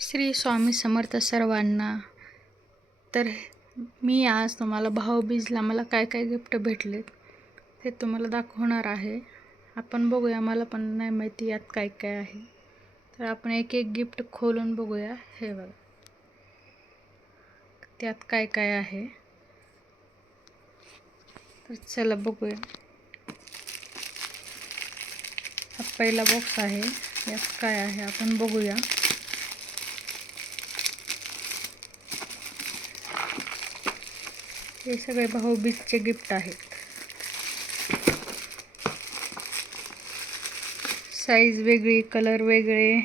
श्री स्वामी समर्थ सर्वांना. तर मी आज तुम्हाला भाऊबीजला मला काय काय गिफ्ट भेटलेत ते तुम्हाला दाखवणार आहे. आपण बघूया मला पण नाही माहिती यात काय काय आहे. तर आपण एक एक गिफ्ट खोलून बघूया. हे बघा. त्यात काय काय आहे. तर चला बघूया. हा पहिला बॉक्स आहे. यात काय आहे आपण बघूया. हे सगळे भाऊबीजचे गिफ्ट आहेत. साईज वेगळी कलर वेगळे.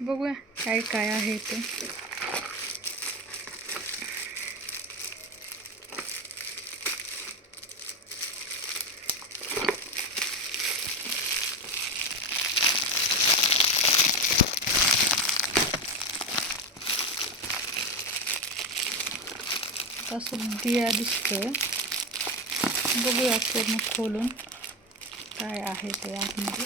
बघूया काय काय आहे ते. असं दिया दिसतोय. बघूया पूर्ण खोलून काय आहे ते आतमध्ये.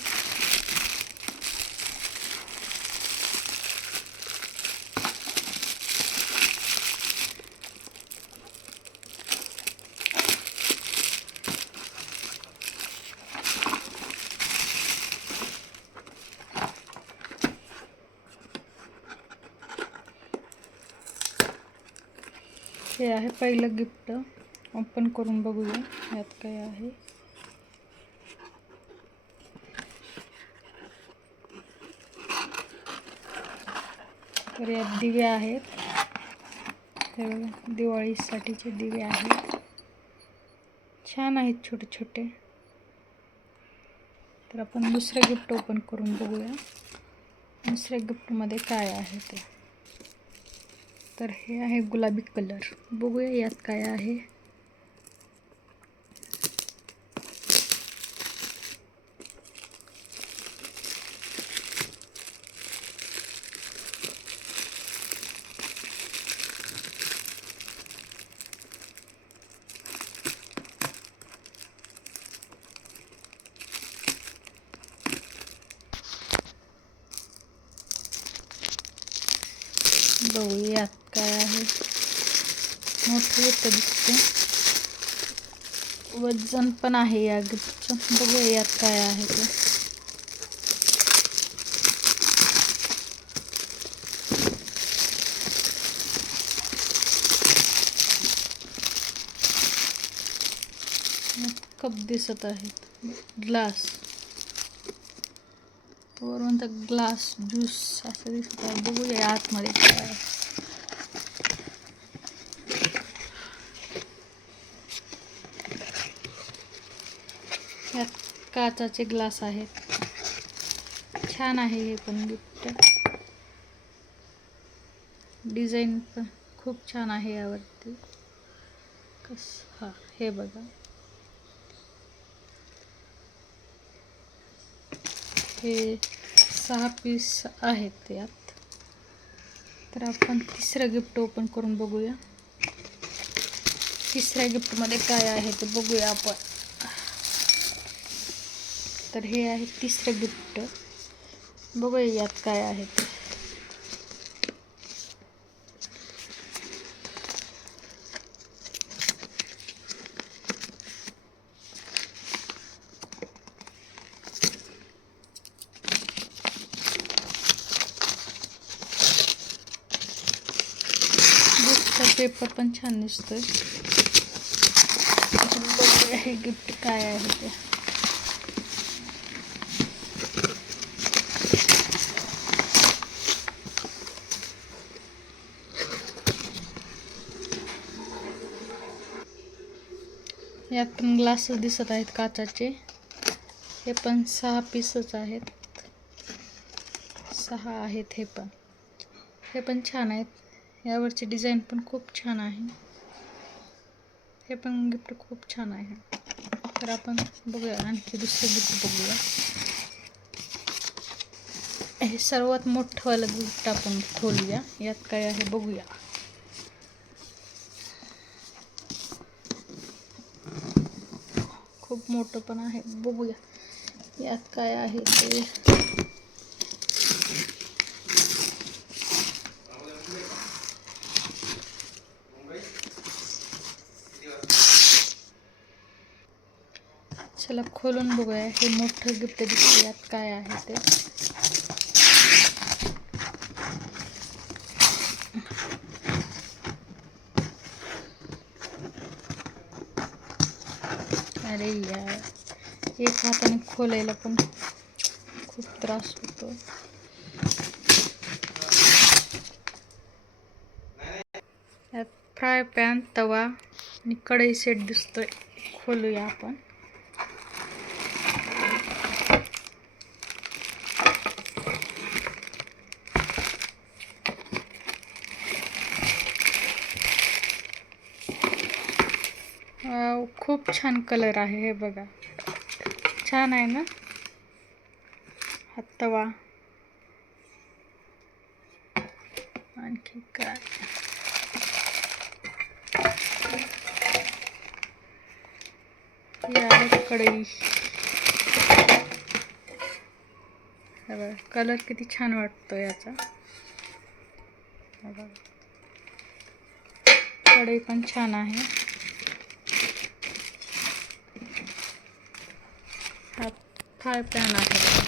हे आहे पहिलं गिफ्ट. ओपन करून बघूया. यात काय आहे? तर यात दिवे आहेत. तर दिवाळीसाठीचे दिवे आहेत. छान आहेत छोटे छोटे तर आपण दुसरं गिफ्ट ओपन करून बघूया. दुसऱ्या गिफ्टमध्ये काय आहे ते? तर हे आहे गुलाबी कलर. बघूया यात काय आहे. यात काय आहे मोठं येतं दिसते वज़न पण आहे या गिफ्टचं बघूया यात काय आहे ते। कप दिसत आहेत ग्लास। वरून तर ग्लास ज्यूस असं दिसत आहे बघूया आतमध्ये काय आहे काचाचे ग्लास आहेत. छान आहे हे पण गिफ्ट. डिझाईन पण खूप छान आहे यावरती. कस हा हे बघा. हे सहा पीस आहेत यात तर आपण तिसरं गिफ्ट ओपन करून बघूया. तिसऱ्या गिफ्टमध्ये काय आहे ते बघूया आपण. तर हे आहे तिसरं गिफ्ट. बघूया यात काय आहे ते. पेपर पण छान दिसतोय. हे गिफ्ट काय आहे ते. यात पण ग्लासेस दिसत आहेत काचाचे. हे पण सहा पीसच आहेत. सहा आहेत हे पण. हे पण छान आहेत. यावरची डिझाईन पण खूप छान आहे. हे पण गिफ्ट खूप छान आहे. तर आपण बघूया आणखी दुसरं गिफ्ट बघूया. हे सर्वात मोठंवालं गिफ्ट आपण ठेवूया. यात काय आहे बघूया. खूप मोठं पण आहे. बघूया यात काय आहे ते. चला खोलून बघूया हे मोठं गिफ्ट दिसतं यात काय आहे ते. अरे यार. एक हाताने खोलायला पण खूप त्रास होतो. यात फ्राय पॅन तवा आणि कढई सेट दिसतोय. खोलूया आपण. वाव, खूप छान कलर आहे हे बघा. छान आहे ना? हा तवा आणखी काय? आहे कढई. बघा कलर किती छान वाटतो याचा. कढई पण छान आहे. आहे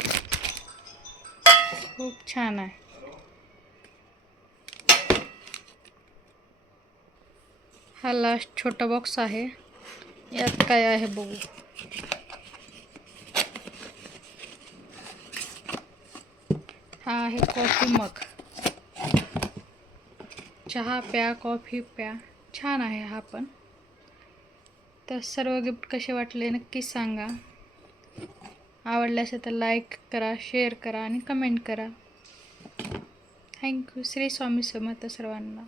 खूप छान आहे हा लास्ट छोटा बॉक्स आहे। यात काय आहे हा आहे कॉफ़ी मग चहा प्या कॉफ़ी प्या। छान हा पण। तर सर्व गिफ्ट कसे वाटले नक्की सांगा। आवडले असेल तर लाईक करा शेअर करा आणि कमेंट करा. थँक्यू श्री स्वामी समर्थ सर्वांना.